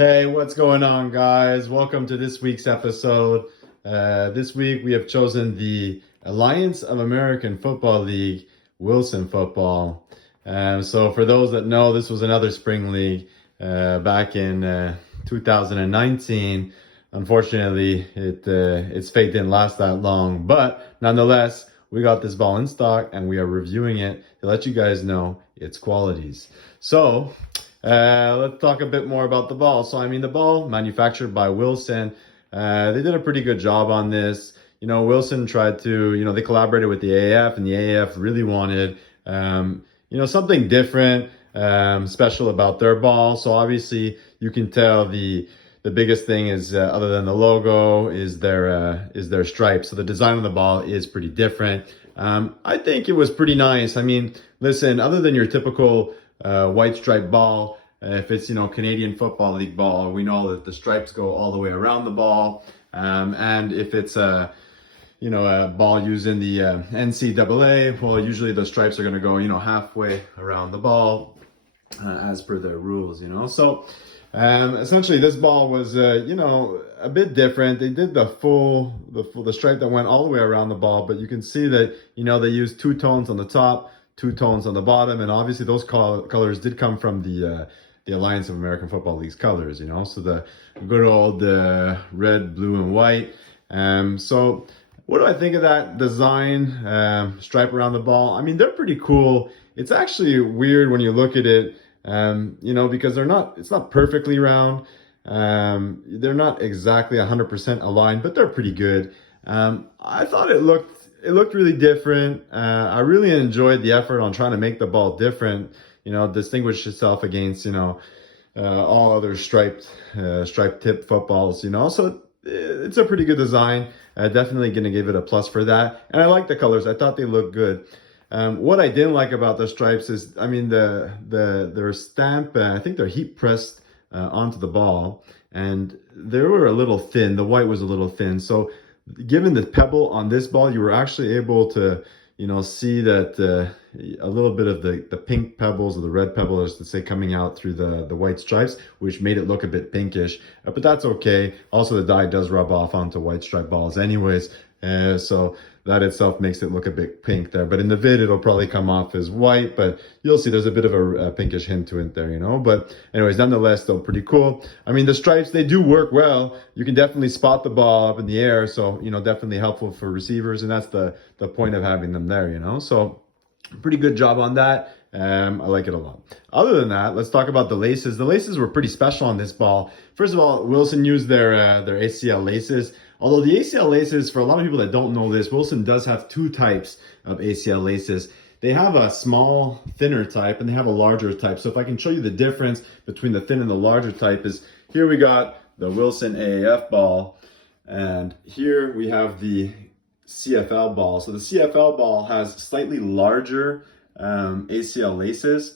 Hey, what's going on, guys? Welcome to this week's episode. This week we have chosen the Alliance of American Football League, Wilson Football. So for those that know, this was another spring league back in 2019. Unfortunately, its fate didn't last that long, but nonetheless, we got this ball in stock and we are reviewing it to let you guys know its qualities. So let's talk a bit more about the ball. So, the ball manufactured by Wilson. They did a pretty good job on this. Wilson tried to, they collaborated with the AAF, and the AAF really wanted, something different, special about their ball. So obviously, you can tell the biggest thing is, other than the logo, is their stripes. So the design of the ball is pretty different. I think it was pretty nice. Listen, other than your typical white stripe ball, if it's Canadian Football League ball, we know that the stripes go all the way around the ball. And if it's a ball using the NCAA, well, usually the stripes are going to go halfway around the ball, as per their rules. So essentially this ball was a bit different. They did the stripe that went all the way around the ball, but you can see that they used two tones on the top, two tones on the bottom, and obviously those colors did come from the Alliance of American Football League's colors, so the good old red, blue, and white. So what do I think of that design, stripe around the ball? They're pretty cool. It's actually weird when you look at it, because it's not perfectly round. They're not exactly 100% aligned, but they're pretty good. I thought it looked really different. I really enjoyed the effort on trying to make the ball different, distinguish itself against, all other striped tip footballs, So it's a pretty good design. Definitely going to give it a plus for that. And I like the colors. I thought they looked good. What I didn't like about the stripes is, their stamp, I think they're heat pressed onto the ball, and they were a little thin. The white was a little thin. So given the pebble on this ball, you were actually able to, see that a little bit of the pink pebbles, or the red pebbles, to say, coming out through the white stripes, which made it look a bit pinkish. But that's okay. Also, the dye does rub off onto white stripe balls anyways. So that itself makes it look a bit pink there. But in the vid, it'll probably come off as white, but you'll see there's a bit of a pinkish hint to it there, But anyways, nonetheless, still pretty cool. The stripes, they do work well. You can definitely spot the ball up in the air. So, definitely helpful for receivers. And that's the point of having them there, So pretty good job on that. I like it a lot. Other than that, let's talk about the laces. The laces were pretty special on this ball. First of all, Wilson used their ACL laces. Although the ACL laces, for a lot of people that don't know this, Wilson does have two types of ACL laces. They have a small, thinner type, and they have a larger type. So if I can show you the difference between the thin and the larger type, is here we got the Wilson AAF ball, and here we have the CFL ball. So the CFL ball has slightly larger ACL laces.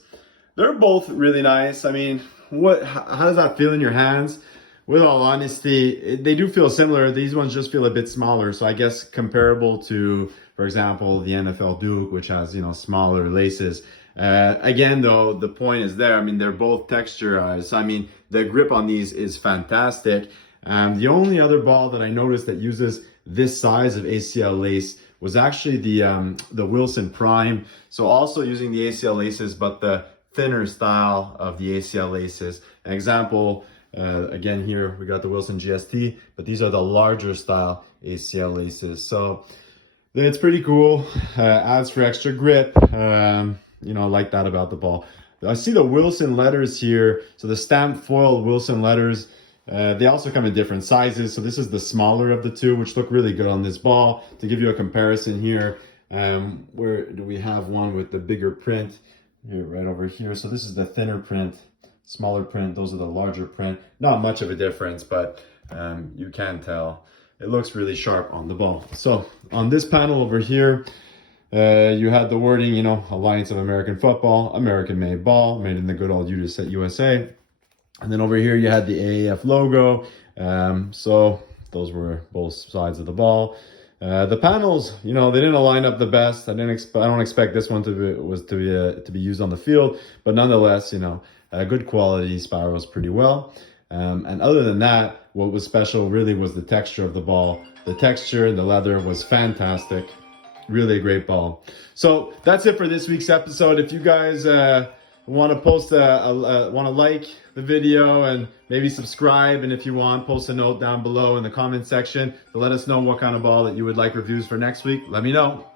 They're both really nice. How does that feel in your hands? With all honesty, they do feel similar. These ones just feel a bit smaller. So I guess comparable to, for example, the NFL Duke, which has, smaller laces. Again, though, the point is there. They're both texturized. So, the grip on these is fantastic. The only other ball that I noticed that uses this size of ACL lace was actually the Wilson Prime. So also using the ACL laces, but the thinner style of the ACL laces. An example, again, here we got the Wilson GST, but these are the larger style ACL laces. So it's pretty cool. Adds for extra grip. I like that about the ball. I see the Wilson letters here. So the stamped foil Wilson letters, they also come in different sizes. So this is the smaller of the two, which look really good on this ball. To give you a comparison here, where do we have one with the bigger print? Here, right over here. So this is the thinner print, smaller print. Those are the larger print. Not much of a difference, but you can tell. It looks really sharp on the ball. So on this panel over here, you had the wording, Alliance of American Football, American-made ball, made in the good old USA. And then over here, you had the AAF logo. So those were both sides of the ball. The panels, they didn't line up the best. I don't expect this one to be used on the field, but nonetheless, good quality, spirals pretty well. And other than that, what was special really was the texture of the ball. The texture and the leather was fantastic. Really a great ball. So that's it for this week's episode. If you guys want to want to like the video and maybe subscribe, and if you want, post a note down below in the comment section to let us know what kind of ball that you would like reviews for next week. Let me know.